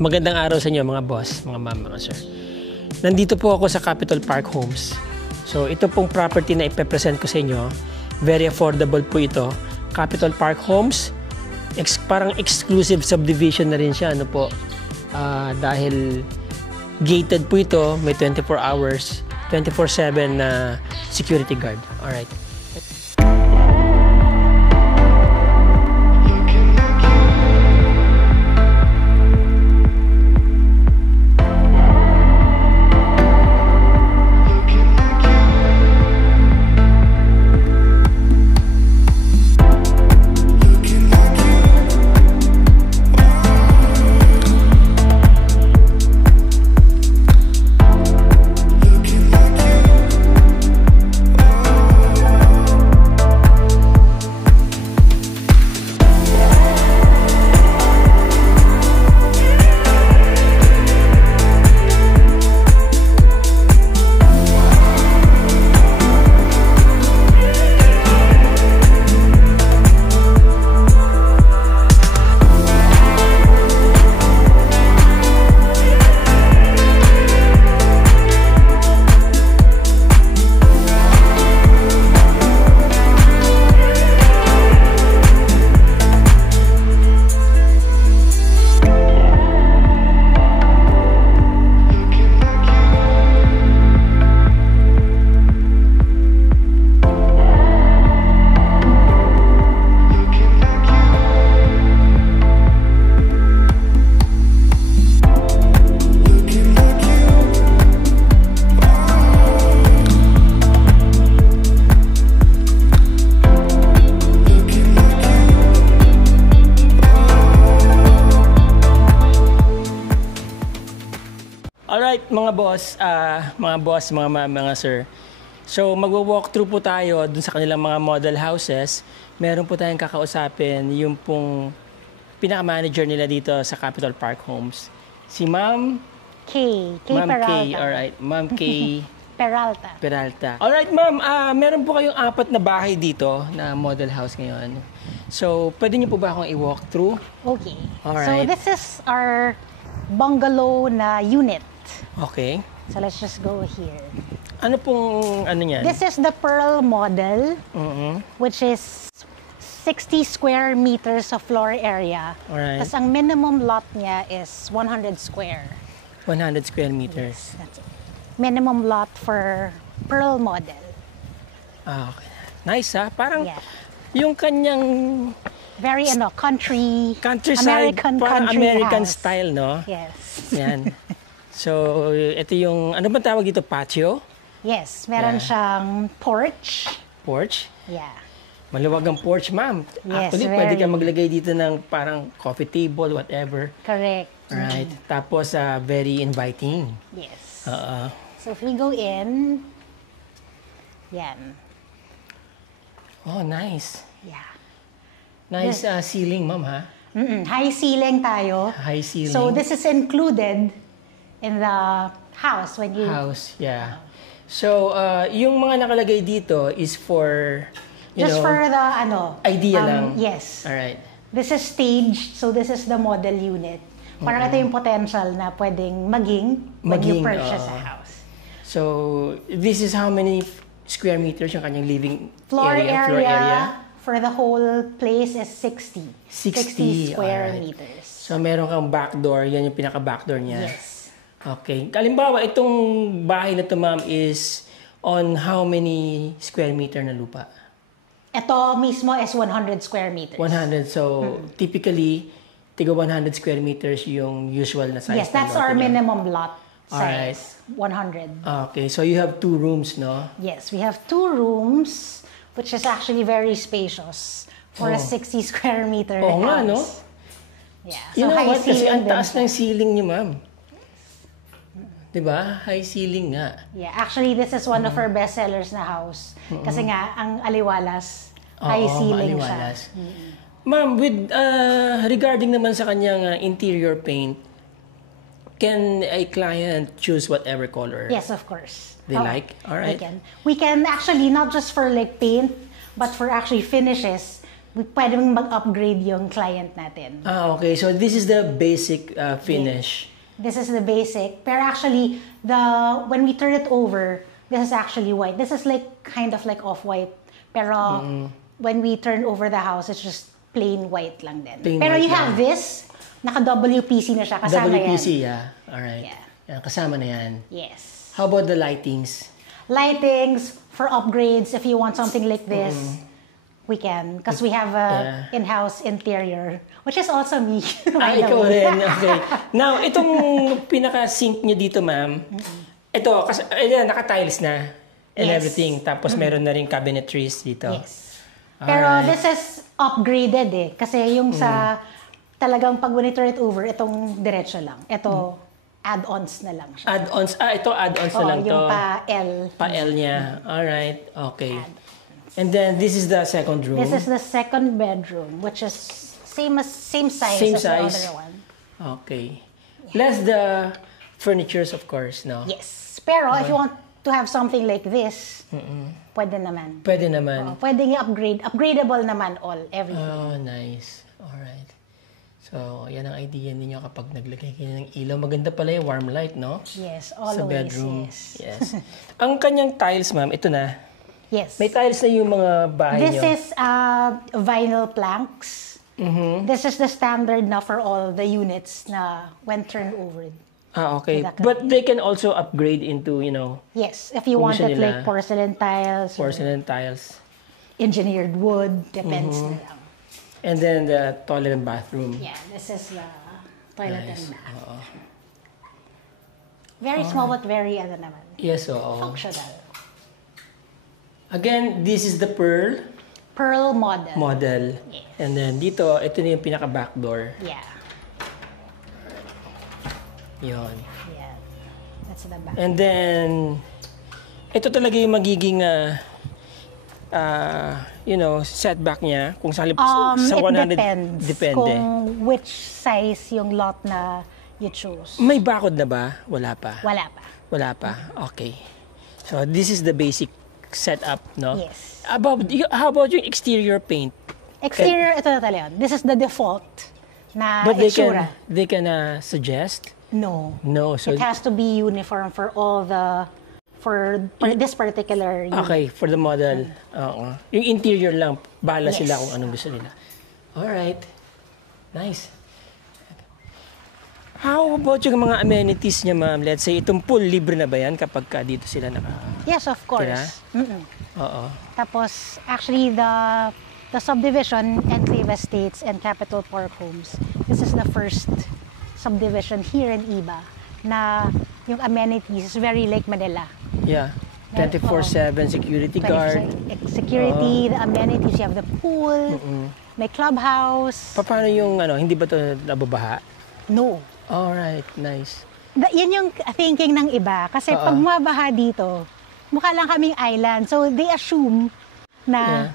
Magandang araw sa inyo mga boss, mga ma'am, mga sir. Nandito po ako sa Capitol Park Homes. So ito pong property na ipe-present ko sa inyo. Very affordable po ito. Capitol Park Homes. Parang exclusive subdivision na rin siya. Ano po? Dahil gated po ito. May 24 hours, 24/7 na security guard. Alright. Alright, mga boss, mga sir. So, magwo-walk through po tayo dun sa kanilang mga model houses. Meron po tayong kakausapin yung pong pinaka-manager nila dito sa Capitol Park Homes. Si Ma'am Kay Ma'am Peralta. Kay, alright. Ma'am Kay Peralta. Alright, ma'am. Meron po kayong 4 na bahay dito na model house ngayon. So, pwede niyo po ba akong i-walk through? Okay. Alright. So, this is our bungalow na unit. Okay. So, let's just go here. Ano pong, ano yan? This is the Pearl model, which is 60 square meters of floor area. Alright. Tapos, ang minimum lot niya is 100 square. 100 square meters. Yes, that's it. Minimum lot for Pearl model. Okay. Nice, ha? Parang Yeah. yung kanyang Very, countryside, American parang country American house. style, no? Yes. Yan. So, ito yung, ano ba tawag dito? Patio? Yes, meron Yeah. siyang porch. Porch? Yeah. Maluwag ang porch, ma'am. Yes, Actually, pwede very. ka maglagay dito ng parang coffee table, whatever. Correct. Alright. Tapos, very inviting. Yes. Uh-uh. So if we go in, yan. Oh, nice. Yeah. Nice ceiling, ma'am, ha? High ceiling tayo. High ceiling. So this is included in the house when you... House, yeah. So, yung mga nakalagay dito is for, you Just know, for the, idea lang. Yes. Alright. This is staged, so this is the model unit. Parang ito yung potential na pwedeng maging when you purchase a house. So, this is how many square meters yung kanyang living Floor area? area for the whole place is 60. 60 square alright. meters. So, meron kang backdoor. Yan yung pinaka-backdoor niya. Yes. Okay. Halimbawa, itong bahay na to, ma'am, is on how many square meter na lupa? Ito mismo is 100 square meters. 100. So, typically, tiga 100 square meters yung usual na size. Yes, that's our minimum lot Alright. size. 100. Okay. So, you have 2 rooms, no? Yes, we have 2 rooms, which is actually very spacious for a 60 square meter Oo house. nga, no? Yeah. You know high what? Kasi ceiling ang din taas siya. ng ceiling niya, ma'am. Diba? High ceiling nga. Yeah, actually, this is one of our best sellers na house. Kasi nga, ang aliwalas, high Oo, ceiling maaliwalas. siya. Ma'am, with regarding naman sa kanyang interior paint, can a client choose whatever color Yes, of course. they like? All right. We can actually, not just for like paint, but for actually finishes, pwedeng mag-upgrade yung client natin. Ah, okay. So this is the basic finish. This is the basic. Pero actually, when we turn it over, this is actually white. This is like kind of like off-white. Pero when we turn over the house, it's just plain white lang din. Plain Pero white you have lang. this, naka-WPC na siya. Kasama WPC, yan. yeah. Alright. Yeah. Yan, kasama na yan. Yes. How about the lightings? Lightings for upgrades. If you want something like this, we can. Because we have a in-house interior, which is also me. by the Ikaw way. rin. Okay. Now, itong pinaka-sink nyo dito, ma'am, ito, kasi, ayan, naka-tiles na and Yes. everything. Tapos meron na rin cabinetries dito. Yes. Pero Alright. this is upgraded eh. Kasi yung sa talagang pag we turn it over, itong diretso lang. Ito, add-ons na lang siya. Add-ons. Ito add-ons na lang to. Yung pa-L. Pa-L niya. Alright. Okay. And then, this is the second room. This is the second bedroom, which is same size Same as size. the other one. Okay. Less the furnitures, of course, no? Yes. Pero if you want to have something like this, pwede naman. Pwede naman. Pwede i-upgrade. Upgradable naman everything. Oh, nice. Alright. So, yan ang idea ninyo kapag naglagay kayo ng ilaw. Maganda pala yung warm light, no? Yes, Sa always. bedroom. Yes. Yes. Ang kanyang tiles, ma'am, ito na. Yes. May tiles na yung mga bahay This nyo. is vinyl planks. This is the standard na for all the units na when turned over. Ah, okay. Exactly. But they can also upgrade into, Yes, if you Kung want gusto it nila. like porcelain tiles, or porcelain tiles. engineered wood, depends na lang. And then the toilet and bathroom. Yeah, this is the toilet Nice. and bath. Oo. Very small but very naman. Yes, oo. Functional. Again, this is the pearl Pearl model. model. Yes. And then dito, ito na yung pinaka-back door. Yeah. Yun. Yeah. That's the back. And then, ito talaga yung magiging, setback niya. Kung sa, sa 100, It depends depende. kung which size yung lot na you choose. May bakod na ba? Wala pa. Wala pa. Wala pa. Okay. So, this is the basic setup, no? Yes. How about yung exterior paint? Exterior, ito na talaga. This is the default na But itsura. they can suggest? No. No. So, It has to be uniform for all for this particular unit. okay, for the model. Oo. Yung interior lang, bahala Yes. sila kung anong gusto nila. Alright. Nice. How about yung mga amenities niya, ma'am? Let's say, itong pool, libre na ba yan kapag dito sila naka... Yes, of course. Tira? Mm-mm. Oo. Tapos, actually, the subdivision, Enclave Estates and Capital Park Homes, this is the first subdivision here in Iba na yung amenities is very like Manila. Yeah. 24/7 security guard. Security, the amenities, you have the pool, may clubhouse. Paano yung, hindi ba ito nababaha? No. Alright, nice. Yan yung thinking ng iba. Kasi pag mabaha dito, mukha lang kaming island. So, they assume na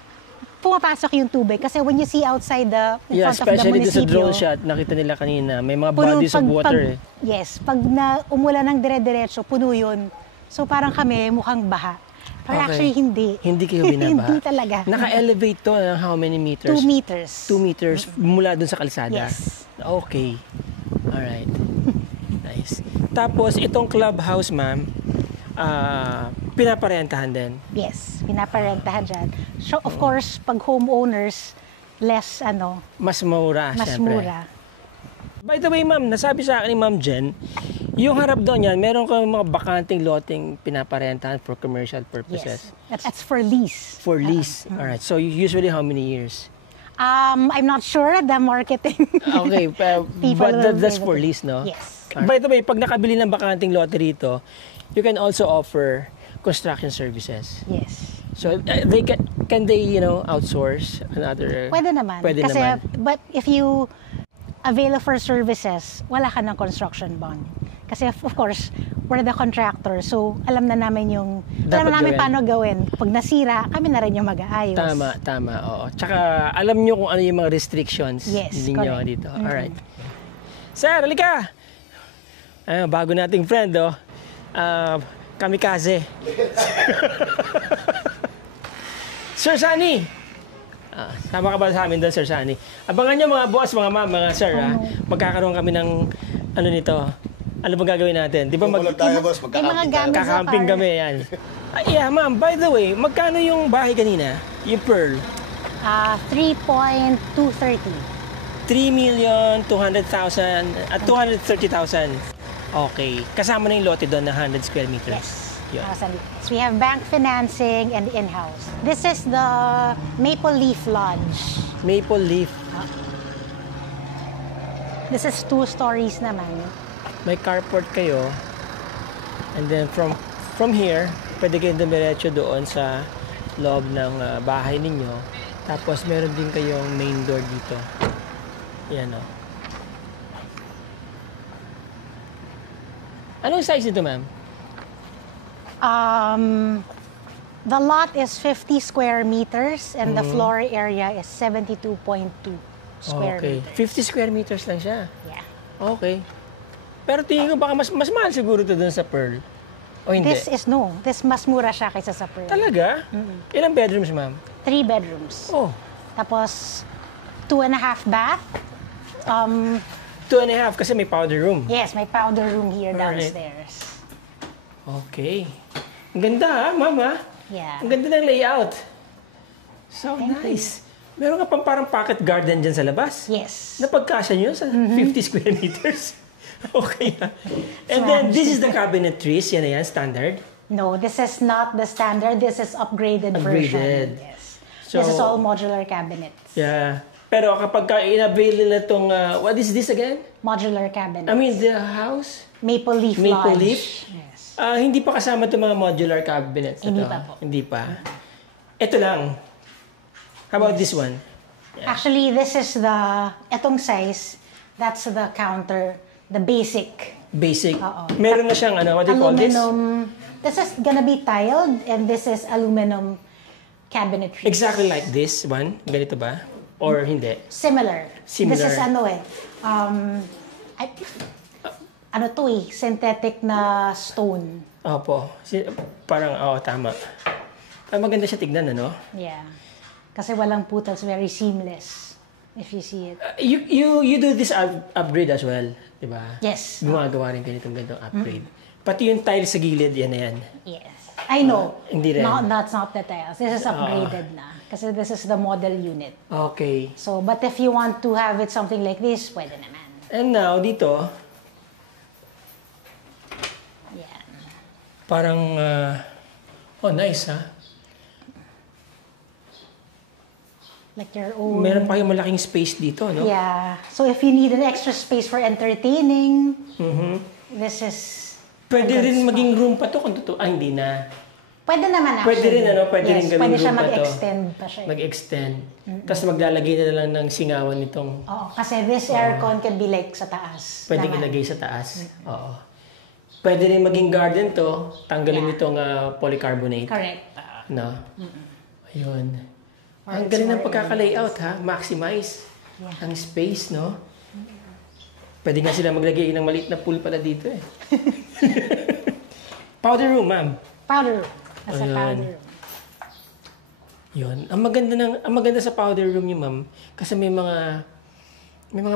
pumapasok yung tubig. Kasi when you see outside in front of the especially doon sa municipio, drone shot, nakita nila kanina, may mga puno- bodies of water eh. Yes, pag umulan ng dire-diretso, puno yun. So, parang kami mukhang baha. Pero Okay. actually, hindi. Hindi kayo binabaha? Hindi talaga. Naka-elevate to ng how many meters? 2 meters. 2 meters mula dun sa kalsada? Yes. Okay. Alright. Nice. Tapos, itong clubhouse, ma'am, pinaparentahan din. Yes, pinaparentahan dyan. So, of course, pag homeowners, less, Mas mura, mas syempre. mura. By the way, ma'am, nasabi sa akin ni Ma'am Jen, yung harap doon yan, meron kang mga bakanting loteng pinaparentahan for commercial purposes. Yes. That's for lease. For lease. Alright. So, usually how many years? I'm not sure the marketing. Okay, People but will that's be able for to- lease, no? Yes. By the way, pag nakabili ng bakanting lote rito, you can also offer construction services. Yes. So they can they outsource another? Pwede naman. Pwede Kasi, naman. but if you avail for services, wala ka ng construction bond. Kasi of course, we're the contractor. So, alam na namin Dapat namin gawin. paano gawin. Pag nasira, kami na rin yung mag-aayos. Tama, oo. Tsaka alam nyo kung ano yung mga restrictions Yes, ninyo correct. dito. Alright. Sir, halika! Bago nating friend, kamikaze. Sir Sunny, Sama ka ba sa amin doon, Sir Sunny? Abangan nyo mga boss, mga ma'am, mga sir, magkakaroon kami ng, ano nito, ano bang gagawin natin? Di ba tayo, boss. May mga gamit sa kakamping car. kami, yan. Yeah, ma'am, by the way, magkano yung bahay kanina? Yung Pearl? 3.230. 3,200,000 at 230,000. Okay. Kasama na yung lote doon na 100 square meters. Yes. Yun. So we have bank financing and in-house. This is the Maple Leaf Lodge. Maple Leaf. This is 2 stories naman. May carport kayo. And then from here, pwede kayo dumiretso doon sa loob ng bahay ninyo. Tapos meron din kayong main door dito. Yan o. Anong size nito, ma'am? The lot is 50 square meters and the floor area is 72.2 square Okay. meters. 50 square meters lang siya. Yeah. Okay. Pero tingin ko baka mas mahal siguro ito dun sa Pearl. O hindi? This mas mura siya kaysa sa Pearl. Talaga? Ilang bedrooms, ma'am? 3 bedrooms. Oh, Tapos 2.5 bath. 2.5 kasi may powder room. Yes, may powder room here Alright. downstairs. Okay. Ang ganda ha, ma'am ha? Yeah. Ang ganda ng layout. So nice. Meron ka pang parang pocket garden dyan sa labas. Yes. Napagkasya nyo sa 50 square meters. Okay ha. And then, this is the cabinetries. Yan na yan, standard. No, this is not the standard. This is upgraded Upgraded. version. Yes. So- This is all modular cabinets. Yeah. Pero kapag in-avail nila itong, what is this again? Modular cabinets. I mean, the house? Maple Leaf Maple Lodge. Leaf? Yes. Hindi pa kasama itong mga modular cabinets na Hindi to. pa po. Hindi pa. Ito lang. How about this one? Actually, this is etong size, that's the counter, the basic. Basic. Oo. Meron na siyang, what do you call this? Aluminum. This is gonna be tiled and this is aluminum cabinetry. Exactly like this one. Ganito ba? Or hindi? Similar. Similar. This is synthetic na stone. Opo. Parang, tama. Maganda siya tignan, ano? Yeah. Kasi walang putas, very seamless. If you see it. You do this upgrade as well, di ba? Yes. Gumagawa rin ganitong upgrade. Pati yung tile sa gilid, yan na yan. Yes. I know. Hindi rin. No, that's not the tiles. This is upgraded na. Kasi this is the model unit. Okay. So, but if you want to have it something like this, pwede naman. And now, dito, Yan. parang, nice ha? Like your own. Meron pa kayong malaking space dito, no? Yeah. So, if you need an extra space for entertaining, this is... Pwede rin maging room pa to kung totoo. Hindi na. Pwede naman Pwede actually. rin, Pwede rin gawing pwede siya room pa to. mag-extend pa siya. Mag-extend. Tapos maglalagay na lang ng singawan nitong Oo, kasi this aircon can be like sa taas. pwede naman. ilagay sa taas. Oo. Pwede rin maging garden to. Tanggalin itong polycarbonate. Correct. No? Ayun. Or Ang it's galing ng more pagkaka-layout ha. Maximize Yeah. ang space, no? Pwede nga sila maglagay ng maliit na pool pala dito eh. Powder room, ma'am. Powder room. That's a Ayan. powder room. Yun. Ang maganda sa powder room niyo, ma'am, kasi may mga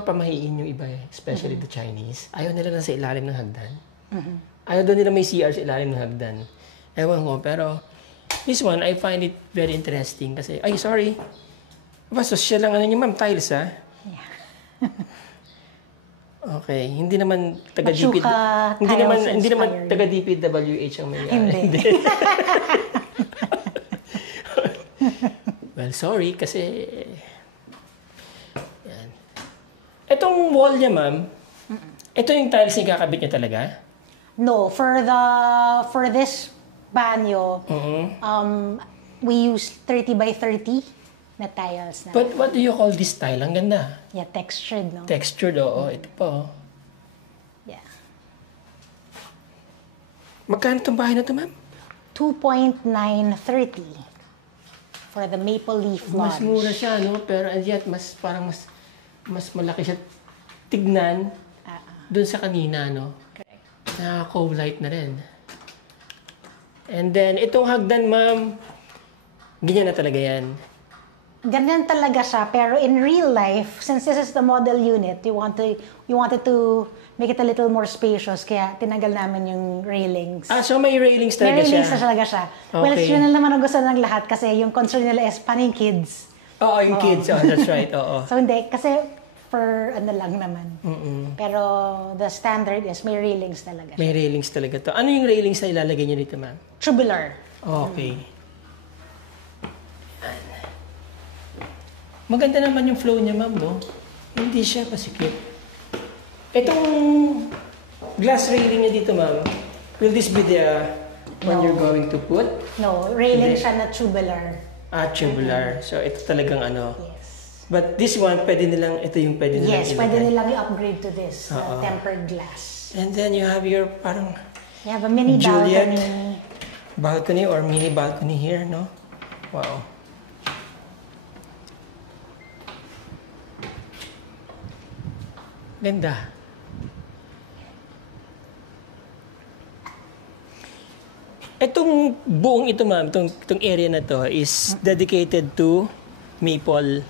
pamahiin yung iba eh, especially the Chinese. Ayaw nila na sa ilalim ng hagdan. Ayaw doon nila may CR sa ilalim ng hagdan. Ewan ko, pero this one, I find it very interesting kasi, sorry. Basta siya lang niyo, ma'am, tiles ha? Yeah. Okay, hindi naman taga Machuca hindi tiles naman inspired. taga DPWH ang may Hindi. Well, sorry kasi yan. Etong wall niya, ma'am. Ito yung tiles na kakabit niya talaga? No, for this banyo, we use 30 by 30 na tiles na. But what do you call this tile? Ang ganda. Yeah, textured, no? Textured, oo. Ito pa, oh. Yeah. Magkano itong bahay na ito, ma'am? 2.930 for the Maple Leaf Lodge. Mas mura siya, no? Pero and yet, mas malaki siya tignan dun sa kanina, no? Correct. Naka-cove light na rin. And then, itong hagdan, ma'am, ganyan na talaga yan. ganyan talaga siya. Pero in real life, since this is the model unit, we wanted to make it a little more spacious. Kaya tinagal namin yung railings. So may railings talaga May railings siya? na talaga siya. Okay. Well, yun na naman ang gusto ng lahat kasi yung concern nila is paano yung kids. Oo, yung kids. Oh, that's right. Oo. So hindi, kasi for ano lang naman. Pero the standard is may railings talaga siya. May railings talaga to. Ano yung railings na ilalagay niyo dito, ma'am? Tubular. Okay. Maganda naman yung flow niya, ma'am, no? Hindi siya pasikip. Itong glass railing niya dito, ma'am, will this be the one you're going to put? No, railing siya na tubular. Tubular. So, ito talagang ano. Yes. But this one, ito yung pwede nilang Yes, ilagay. pwede nilang i-upgrade to this tempered glass. And then you have your parang You have a mini Juliet balcony. balcony or mini balcony here, no? Wow. Ganda. Itong buong ito, ma'am, itong area na to is dedicated to maple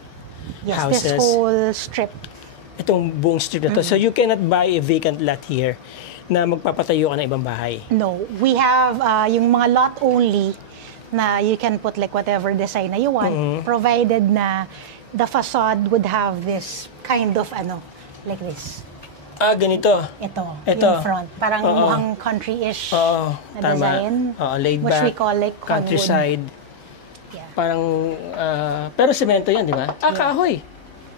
Yes, houses. this whole strip. Itong buong strip na to. So you cannot buy a vacant lot here na magpapatayo ka ng ibang bahay. No, we have yung mga lot only na you can put like whatever design na you want, provided na the facade would have this kind of like this. Ganito. Ito, Ito. yung front. Parang Oo. mukhang country-ish Oo, na tama. design. Laid which back, we call like countryside. Yeah. Parang, pero semento yan, di ba? Kahoy.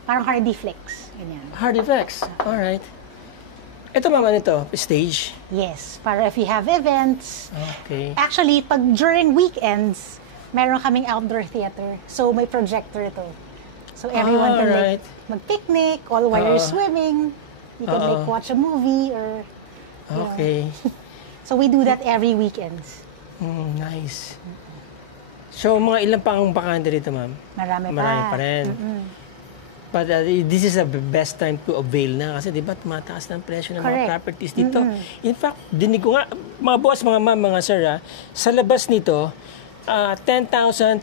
Parang hardy flex. Ganyan. Hard effects. Alright. Ito, mama, nito, stage. Yes, para if you have events. Okay. Actually, pag during weekends, meron kaming outdoor theater. So, may projector ito. So, everyone can Alright. like mag-picnic, all while you're swimming. You can like watch a movie or... Okay. So, we do that every weekends. Nice. So, mga ilang pa ang bakante dito, ma'am? Marami pa. Marami pa rin. But this is the best time to avail na kasi di ba tumataas na ang presyo ng mga Correct. properties dito. In fact, dinig ko nga, mga boss, mga ma'am, mga sir, sa labas nito, 10,000,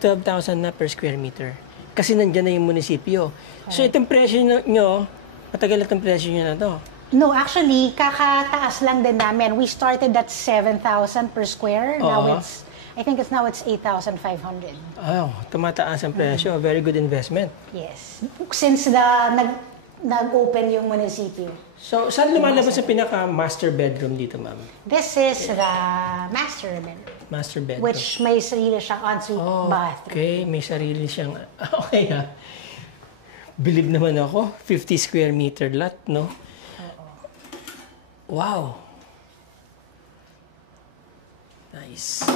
12,000 na per square meter. Kasi nandyan na yung munisipyo. So itong presyo nyo, matagal na itong presyo nyo na to. No, actually, kakataas lang din namin. We started at 7,000 per square. Now I think it's 8,500. Tumataas ang presyo. Very good investment. Yes. Since nag-open yung munisipyo. So, saan lumalabas ang pinaka-master bedroom dito, ma'am? This is the master bedroom. Master bedroom. Which may sarili siyang ensuite bathroom. Okay, may sarili siyang... Okay, ha? Believe naman ako, 50 square meter lot, no? Wow. Nice.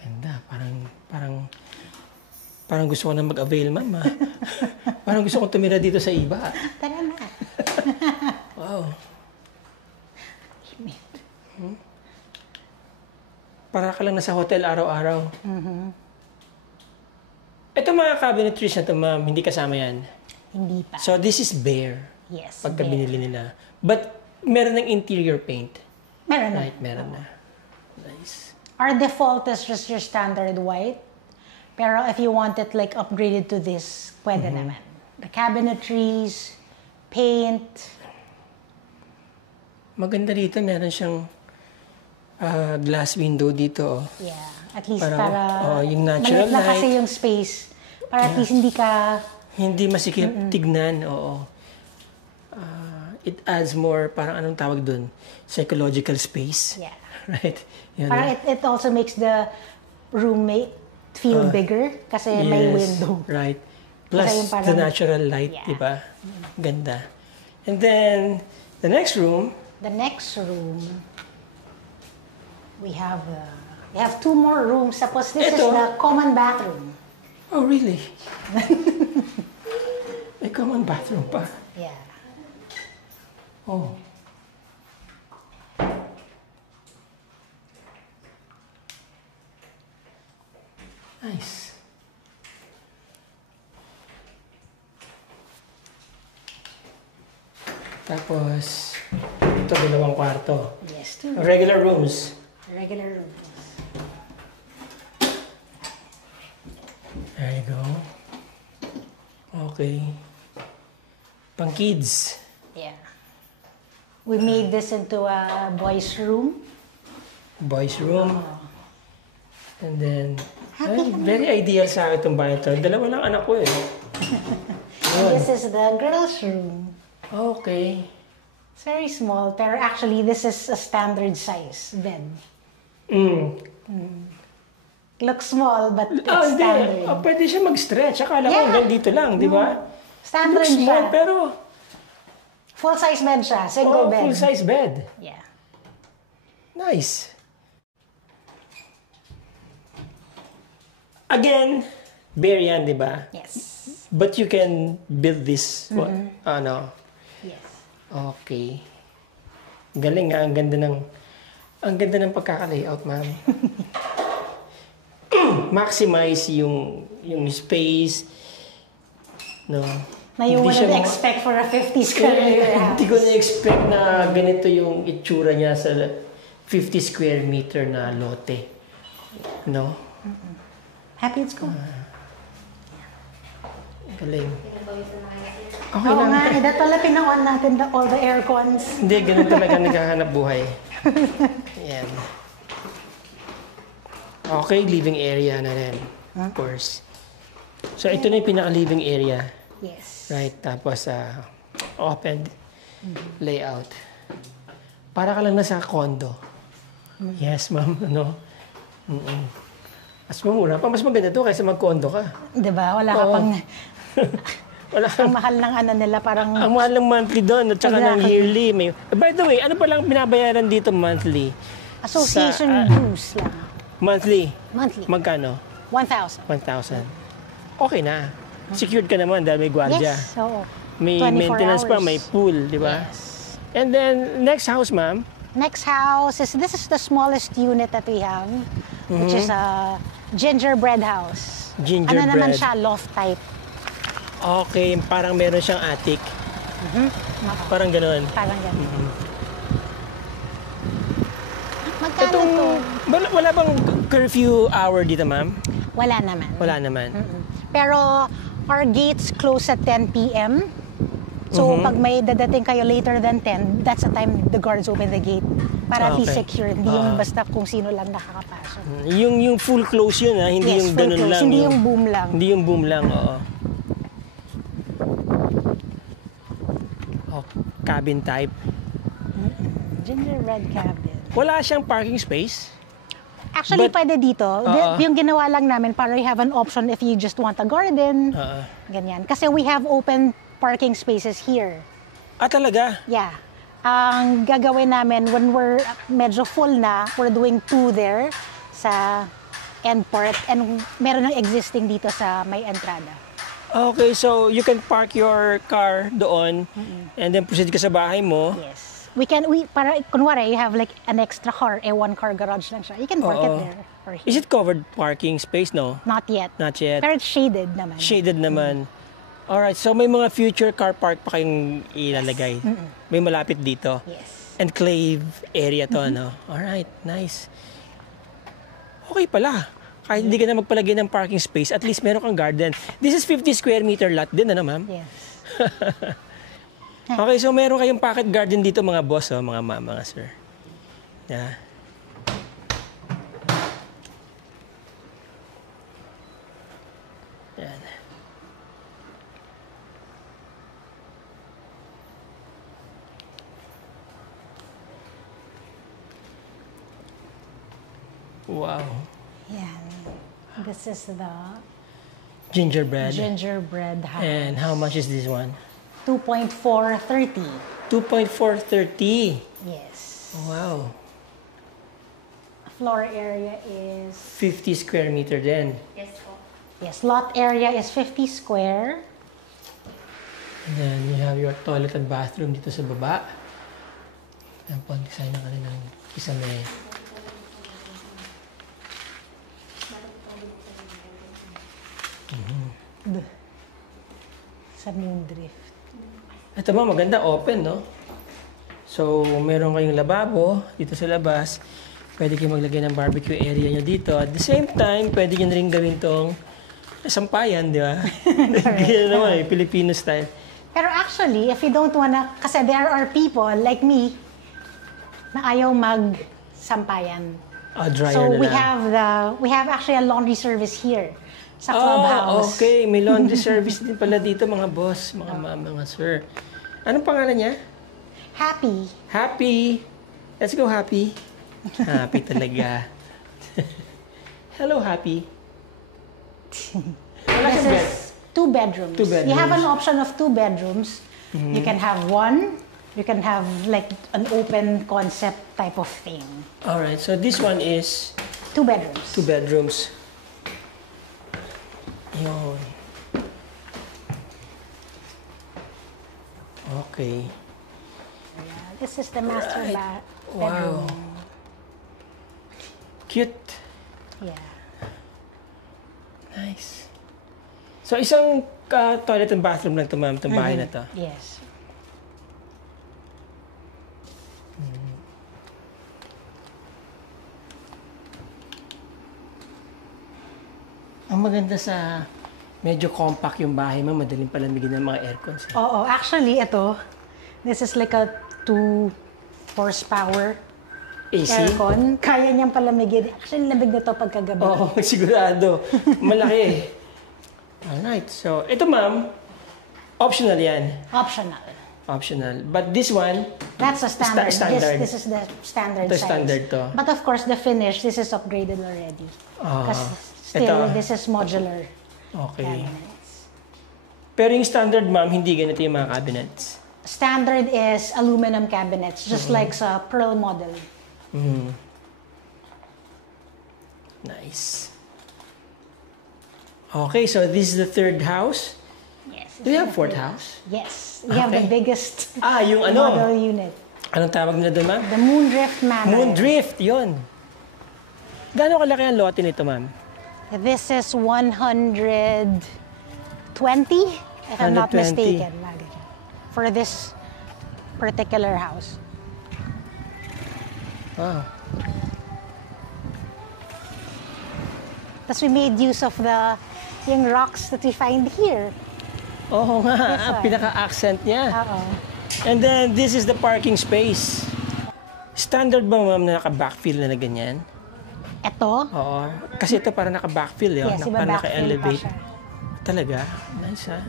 Ganda, parang gusto ko na mag-avail, ma'am, ha? Parang gusto kong tumira dito sa iba. Tara na. Wow. Para ka lang nasa hotel araw-araw. Ito mga cabinetries na ito, ma'am, hindi kasama yan. Hindi pa. So, this is bare. Yes. Pagka there. binili nila. But, meron ng interior paint. Meron na. Right, meron na. Nice. Our default is just your standard white. Pero if you want it like upgraded to this, pwede naman. The cabinetries, paint. Maganda dito, meron siyang glass window dito. Oh. Yeah. At least Parang, para yung natural maliit na kasi light. yung space. Para at least hindi ka... Hindi masikip tignan, oo. It adds more, parang anong tawag dun? Psychological space. Yeah. Right? Yun, Parang it also makes the roommate feel bigger kasi may window. Right. Plus Kasi yung parang- the natural light, Yeah. di ba? Ganda. And then, the next room, The next room, we have two more rooms. Tapos this is Ito. the common bathroom. oh really? May common bathroom pa. Yeah. Oh. Nice. Tapos, ito dalawang kwarto. Yes, two Regular rooms. regular rooms. There you go. Okay. Pang kids. Yeah. We made this into a boys' room. Boys room. And then, very ideal sa akin itong bahay ito. Dalawa lang anak ko eh. And this is the girls' room. Okay. It's very small, pero actually this is a standard size bed. Looks small, but it's standard. Pwede siya mag-stretch. Akala ko hanggang dito lang, di ba? Standard Looks small, siya. pero... Full-size bed siya, single bed. Full-size bed. Yeah. Nice. Again, bare yan, di ba? Yes. But you can build this, ano? Yes. Okay. Galing nga, ang ganda ng pagkaka-layout, ma'am. Maximize yung space, no? Na you wouldn't expect for a 50 square meter house. Hindi ko na-expect na ganito yung itsura niya sa 50 square meter na lote. No? Happy it's cool. Galing. Okay Oo lang. nga, that pala pina-on natin all the aircons. Hindi, ganun talaga naghahanap buhay. Yan. Okay, living area na rin. Of course. So, ito na yung pinaka-living area. Yes. Right? Tapos, open layout. Para ka lang nasa condo. Yes, ma'am. Ano? Mas mamura pa. Mas maganda to kaysa mag-condo ka. Diba? Wala ka pang... Wala Ang mahal ng ano nila, parang... Ang mahal ng monthly doon at saka ng yearly. By the way, ano pa lang binabayaran dito monthly? Association dues lang. Monthly? Monthly. Magkano? 1,000. 1,000. Okay na. Secured ka naman dahil may gwardiya. Yes, oo. May 24 maintenance pa, hours. may pool, di ba? Yes. And then, next house, ma'am? Next house this is the smallest unit that we have, which is a gingerbread house. Gingerbread. Ano naman siya, loft type. Okay, parang meron siyang attic. Parang gano'n. Parang ganun. Magkano to? Wala bang curfew hour dito, ma'am? Wala naman. Wala naman. Pero our gates close at 10 p.m. So pag may dadating kayo later than 10, that's the time the guards open the gate. Para at least secure. Hindi yung basta kung sino lang nakakapasok. Yung full close yun, ha? Hindi Yes, yung full ganun close. lang. Hindi yung boom lang. Hindi yung boom lang, oo. Oh, cabin type. Gingerbread cabin. Wala siyang parking space. Actually, pwede dito. Yung ginawa lang namin para you have an option if you just want a garden. Ganyan. Kasi we have open parking spaces here. Ah, talaga? Yeah. Ang gagawin namin when we're medyo full na, we're doing 2 there sa end part and meron ng existing dito sa may entrada. Okay, so you can park your car doon and then proceed ka sa bahay mo. Yes. Para kunwari, you have like an extra car, one car garage lang siya. You can park it there. Or here. Is it covered parking space, no? Not yet. Not yet. Pero it's shaded naman. Shaded naman. Alright, so may mga future car park pa kayong ilalagay. May malapit dito. Yes. Enclave area to, no? Alright, nice. Okay pala. Kahit hindi ka na magpalagay ng parking space, at least meron kang garden. This is 50 square meter lot din, ano ma'am? Yes. Okay, so meron kayong pocket garden dito mga boss, oh, mga ma'am, mga sir. Yeah. Yan. Wow. Yan. This is the Gingerbread. gingerbread house. And how much is this one? 2.430. 2.430. Yes. Wow. Floor area is 50 square meter din. yes. Lot area is 50 square. And then you have your toilet and bathroom dito sa baba. Yan po, design na kanilang kisame. Sa Moon Drift. Ito ba, maganda, open, no? So, meron kayong lababo dito sa labas. Pwede kayong maglagay ng barbecue area nyo dito. At the same time, pwede nyo rin gawin tong Sampayan, di ba? Ganyan naman eh, Filipino style. Pero actually, if you don't wanna, kasi there are people like me na ayaw mag-sampayan. Dryer So na lang. we have actually a laundry service here sa clubhouse. Okay. May laundry service din pala dito, mga boss, mga mga sir. Anong pangalan niya? Happy. Happy. Let's go, Happy. Happy talaga. Hello, Happy. Wala This siyang bed. is 2 bedrooms. Two bedrooms. You have an option of 2 bedrooms. You can have one. You can have like an open concept type of thing. Alright, so this one is 2 bedrooms. 2 bedrooms. Yun. Okay. This is the master bedroom. Wow. Cute. Yeah. Nice. So, isang toilet and bathroom lang ito, ma'am, itong bahay na to. Yes. Ang maganda sa medyo compact yung bahay, ma'am, madaling palamigin ng mga aircons. Oo, actually, this is like a 2 horsepower AC? aircon. Kaya niyang palamigin. Actually, lamig na to pagkagabi. Oo, sigurado. Malaki. Alright, so ito, ma'am, optional yan. Optional. Optional. But this one, That's a standard. Standard. This is the standard Ito size. standard to. But of course, the finish, this is upgraded already. Because still, ito. this is modular okay. cabinets. Pero yung standard, ma'am, hindi ganito yung mga cabinets. Standard is aluminum cabinets, just like sa Pearl model. Nice. Okay, so this is the 3rd house. Yes. Do you have 4th house? Yes. We have the biggest Yung ano? model unit. Anong tawag nila doon, ma'am? The Moondrift Manor. Moondrift, yun. Gaano kalaki ang lote nito, ma'am? This is 120, if I'm not 120. mistaken, for this particular house. Wow. Tapos we made use of yung rocks that we find here. Oo nga, Yes, ang sir. pinaka-accent niya. Oo. And then, this is the parking space. Standard ba, ma'am, na naka-backfill na ganyan? Ito, Oo. Kasi ito para naka-backfill, yun. yes, iba Para backfill pa naka-elevate. siya. Talaga? Nice, ha?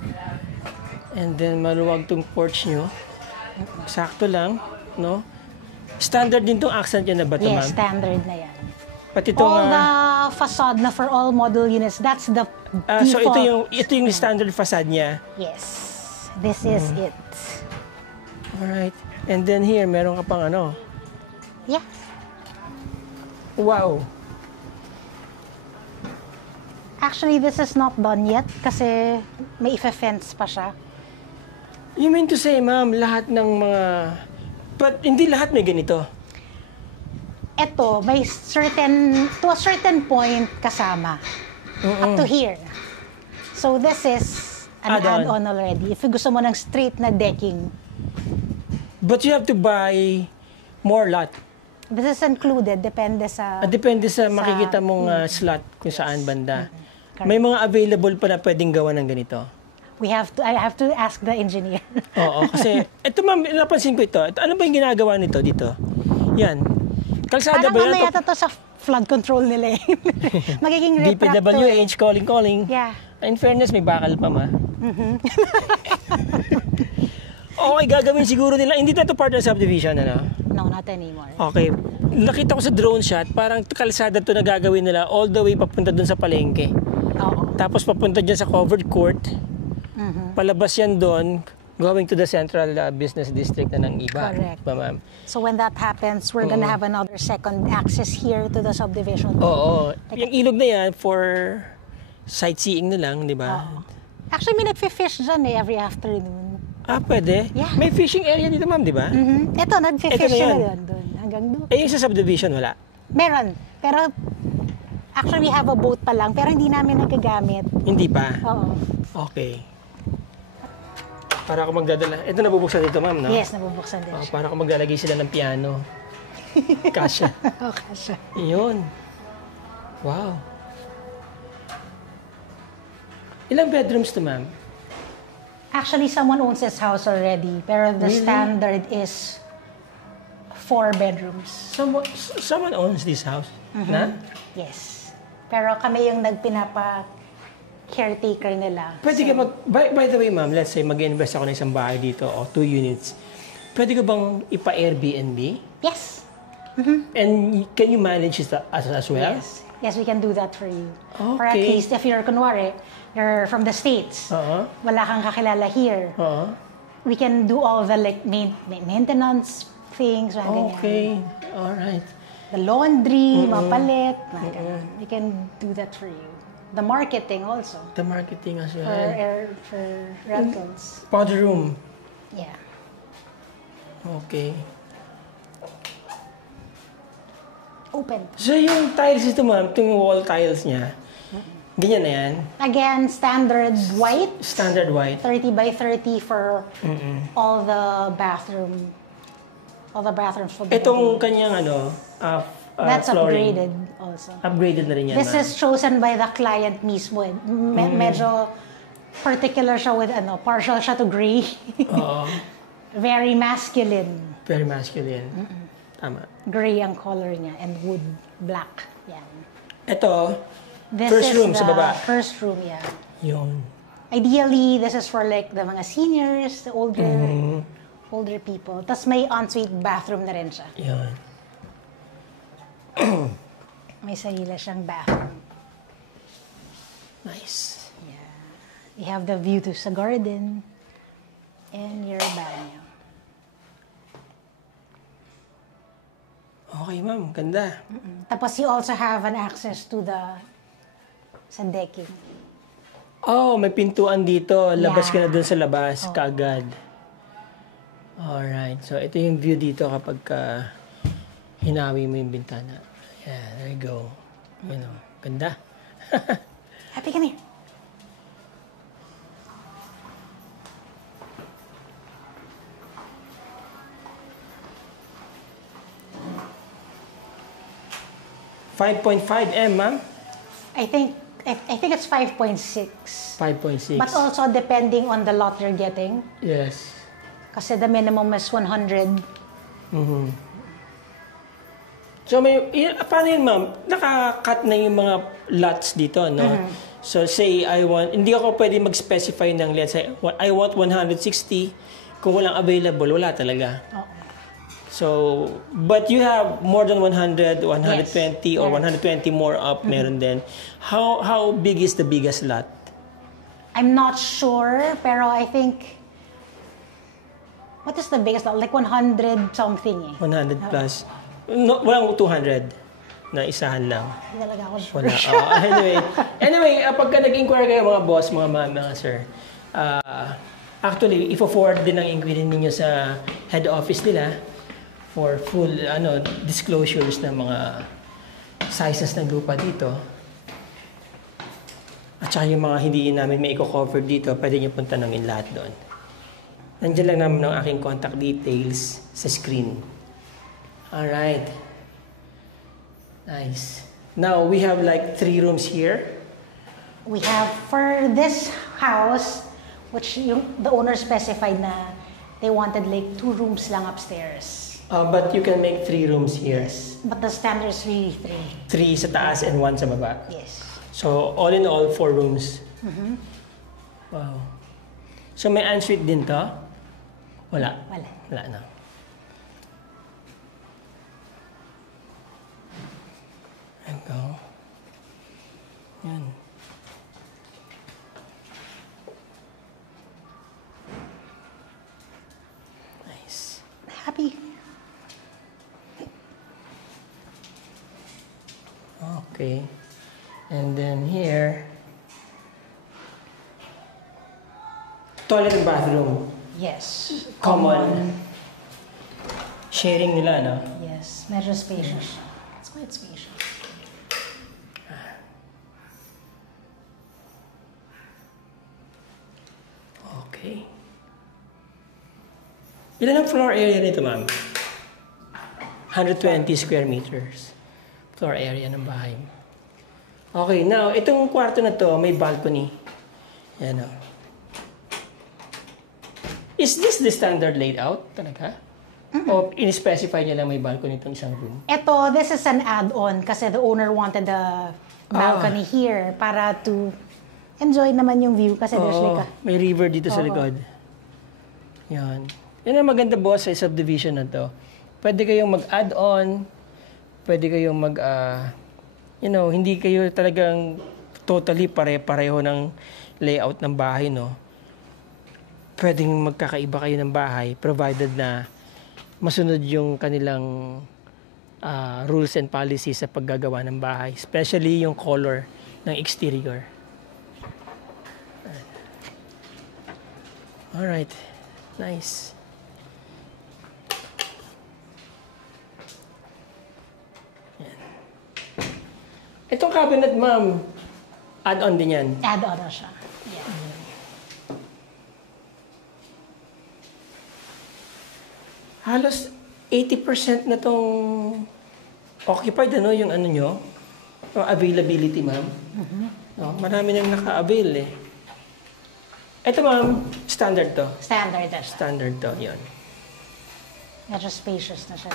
And then, maluwag tong porch nyo. Sakto lang, no? Standard din tong accent niya na ba ito, Yes, ma'am? standard na yan. Pati itong... All the facade na for all model units, that's the default. so, ito yung standard facade niya. Yes, this is it. Alright. And then here, meron ka pang ano. Yeah. Wow. Actually, this is not done yet kasi may ife-fence pa siya. You mean to say, ma'am, lahat ng mga... But hindi lahat may ganito. Ito, may to a certain point kasama. Up to here. So this is an Add-on. add-on already. If gusto mo ng straight na decking, But you have to buy more lot. this is included. Depende sa... Depende sa makikita mong slot kung saan banda. Correct. May mga available pa na pwedeng gawa ng ganito. I have to ask the engineer. Oo, kasi ito, ma'am, napansin ko ito. Ano ba yung ginagawa nito dito? Yan. Kalsada Parang ba yan? ano yata to sa flood control nila eh. Magiging riprap to eh. DPWH calling. Yeah. In fairness, may bakal pa, ma. Okay, gagawin siguro nila. Hindi na ito part ng subdivision, ano? No, not anymore. Okay. Nakita ko sa drone shot, parang kalsada to na gagawin nila all the way papunta dun sa palengke. Oo. Tapos papunta dyan sa covered court. Palabas yan doon, going to the central business district na ng iba. Correct. Ba, ma'am? So when that happens, we're gonna have another second access here to the subdivision. Oo. Yung ilog na yan for sightseeing na lang, di ba? Actually, may nagfi-fish dyan eh every afternoon. Pwede? Yeah. May fishing area dito, ma'am, di ba? Ito, nagfi-fish Ito na sila yan. doon. Hanggang doon. Yung sa subdivision, wala. Meron. Pero, actually, we have a boat pa lang. Pero hindi namin nagagamit. Hindi pa? Oo. Okay. Para ako magdadala. Ito nabubuksan dito, ma'am, no? Yes, nabubuksan din siya. Para ako maglalagay sila ng piano. Kasya. Okay siya. Yun. Wow. Ilang bedrooms to, ma'am? Actually, someone owns this house already, pero the standard is 4 bedrooms. Someone owns this house? Na? Yes. Pero kami yung caretaker nila. Pwede ka by the way, ma'am, let's say mag-invest ako ng isang bahay dito o 2 units. Pwede ka bang ipa-Airbnb? Yes. And can you manage it as well? Yes. Yes, we can do that for you. Okay. For at least if you're, kunwari, you're from the States, wala kang kakilala here, we can do all the like maintenance things. Okay. All right. The laundry, mapalit, we can do that for you. The marketing also. The marketing as well. For rentals. Powder room. Yeah. Okay. Open. So yung tiles ito, ma'am, itong wall tiles niya, ganyan na yan? Again, standard white. Standard white. 30 by 30 for all the bathrooms for the Itong kanyang that's flooring. upgraded also. Upgraded na rin yan, This ma'am. is chosen by the client mismo. Medyo particular siya with partial siya to gray. Oo. Very masculine. Very masculine. Tama. Gray ang color niya and wood black. Yan. Ito, This first is room the sa baba. First room, yeah. Yun. Ideally, this is for like the mga seniors, the older people. Tapos may ensuite bathroom na rin siya. Yun. May sarili siyang bathroom. Nice. Yeah. You have the view to sa garden and your banyo. Okay, ma'am. Ganda. Tapos you also have an access to sa decking. Oh, may pintuan dito. Labas ka na Yeah. dun sa labas. Kaagad. Alright. So, ito yung view dito kapag hinawi mo yung bintana. Yeah, there you go. You know, ganda. Happy, come here. $5.5M, ma'am? I think it's 5.6. 5.6. But also depending on the lot you're getting. Yes. Kasi the minimum is 100. So, paano yun, ma'am? Naka-cut na yung mga lots dito, no? So, say, hindi ako pwede mag-specify ng, let's say, I want 160. Kung walang available, wala talaga. Oo. So, but you have more than 100, 120, or 120 more up, meron din. How big is the biggest lot? I'm not sure, pero I think, what is the biggest lot? Like 100 something eh. 100 plus. No, walang 200 na isahan lang. Hindi talaga ako sure. Wala. Anyway, pagka nag-inquire kayo mga boss, mga sir, actually, ifo-forward din ang inquiry ninyo sa head office nila for full disclosures ng mga sizes ng lupa dito. At saka yung mga hindi namin may cover dito, pwede nyo pong tanongin lahat doon. Nandiyan lang naman ang aking contact details sa screen. Alright. Nice. Now, we have like 3 rooms here. We have, for this house, which the owner specified na they wanted like 2 rooms lang upstairs. But you can make 3 rooms here. But the standard is really 3. 3 sa taas and 1 sa baba. Yes. So, all in all, 4 rooms. Wow. So, may ensuite din to? Wala. Wala na. There you go. Yan. Nice. Happy. Okay. And then here, toilet and bathroom. Yes. Common. Sharing nila, no? Yes. Medyo spacious. It's quite spacious. Okay. Ilan ang floor area nito, ma'am? 120 square meters. Floor area ng bahay. Okay, now, itong kwarto na to, may balcony. Yan o. Is this the standard layout talaga? O in-specify niya lang may balcony itong isang room? Ito, this is an add-on kasi the owner wanted the balcony here para to enjoy naman yung view kasi there's like a... may river dito sa likod. Yan. Yan ang maganda, boss, sa subdivision na to. Pwede kayong mag-add-on, pwede kayong hindi kayo talagang totally pare-pareho ng layout ng bahay, no? Pwedeng magkakaiba kayo ng bahay provided na masunod yung kanilang rules and policies sa paggagawa ng bahay. Especially yung color ng exterior. Alright. Nice. Yan. Itong cabinet, ma'am, add-on din yan. Add-on na siya. Yeah. Halos 80% na tong occupied, yung ano nyo, yung availability, ma'am. No, marami nang naka-avail eh. Ito, ma'am, standard to. Standard na siya. Standard to, yun. Medyo spacious na siya.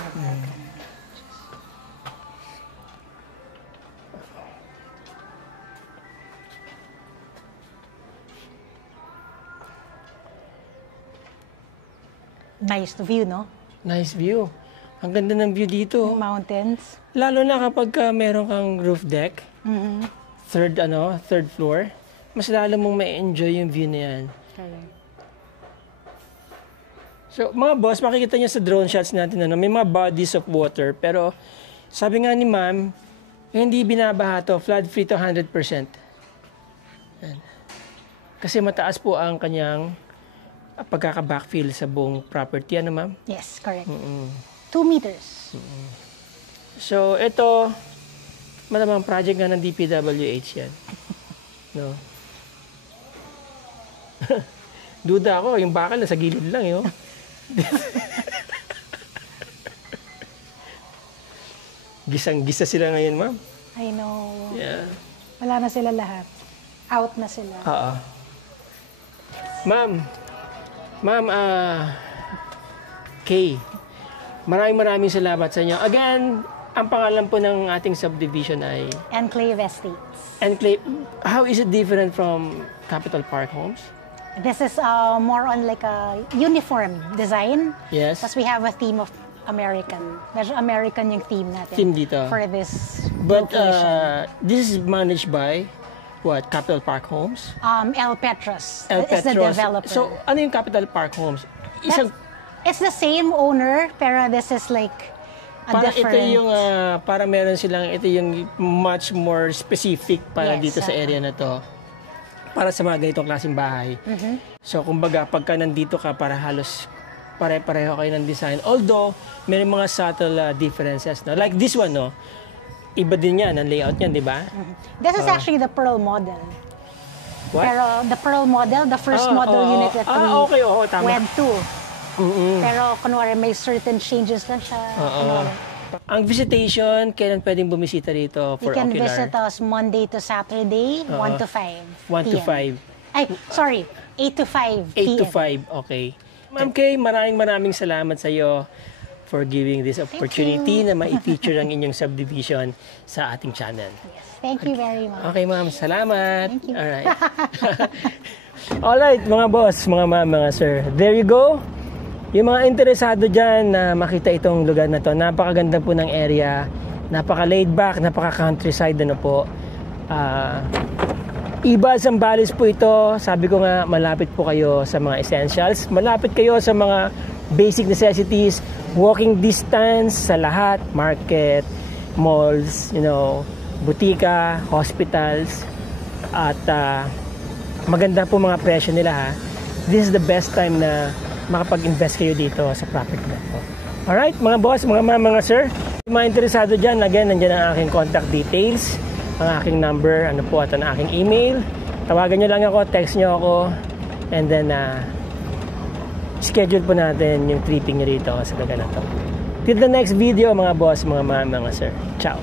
Nice view, no? Nice view. Ang ganda ng view dito. Mountains. Lalo na kapag meron kang roof deck, third floor, mas lalo mong ma-enjoy yung view na yan. Okay. So, mga boss, makikita nyo sa drone shots natin, may mga bodies of water, pero sabi nga ni ma'am, hindi binabaha to, flood-free to 100%. Yan. Kasi mataas po ang kanyang pagkaka-backfill sa buong property, ma'am? Yes, correct. 2 meters. So, ito, malamang project nga ng DPWH yan. No? Duda ako, yung bakal nasa gilid lang, yun. Gisang-gisa sila ngayon, ma'am. I know. Yeah. Wala na sila lahat. Out na sila. Oo. Ma'am, Kay, maraming salamat sa inyo. Again, ang pangalan po ng ating subdivision ay Enclave Estates. Enclave. How is it different from Capital Park Homes? This is more on like a uniform design. Yes. Plus we have a theme of American. Medyo American yung theme natin. Theme dito. For this But location. This is managed by what? Capital Park Homes? El Petros El is the Petros. developer. So, ano yung Capital Park Homes? It's the same owner, pero this is like a para different... ito yung, para meron silang, ito yung much more specific para dito sa area na to. Para sa mga ganitong klaseng bahay. So, kumbaga, pagka nandito ka, para halos pare-pareho kayo ng design. Although, may mga subtle differences. No? Like this one, no? Iba din yan, ang layout niyan, di ba? This is actually the Pearl model. What? Pero the Pearl model, the first model unit that we okay, tama. went to. Pero kunwari may certain changes lang siya. Ang visitation, kailan pwedeng bumisita rito for You can ocular? visit us Monday to Saturday, 1 to 5 1 to 5. Ay, sorry, 8 to 5 8 to 5, okay. Ma'am Kay, maraming salamat sa iyo for giving this opportunity na ma-feature ang inyong subdivision sa ating channel. Yes, thank you very much. Okay, ma'am. Salamat. Thank you. Alright. Alright, mga boss, mga ma'am, mga sir. There you go. Yung mga interesado dyan na makita itong lugar na to, napakaganda po ng area, napaka-laid back, napaka-countryside, po. Iba Zambales po ito. Sabi ko nga, malapit po kayo sa mga essentials. Malapit kayo sa mga basic necessities, walking distance sa lahat, market, malls, butika, hospitals, at maganda po mga presyo nila, ha. This is the best time na makapag-invest kayo dito sa property na to. Alright, mga boss, mga ma'am, mga sir, mga interesado dyan, again, nandiyan ang aking contact details, ang aking number, at ang aking email. Tawagan nyo lang ako, text nyo ako, and then schedule po natin yung tripping nyo rito sa lugar na to. Till the next video, mga boss, mga ma'am, mga sir. Ciao!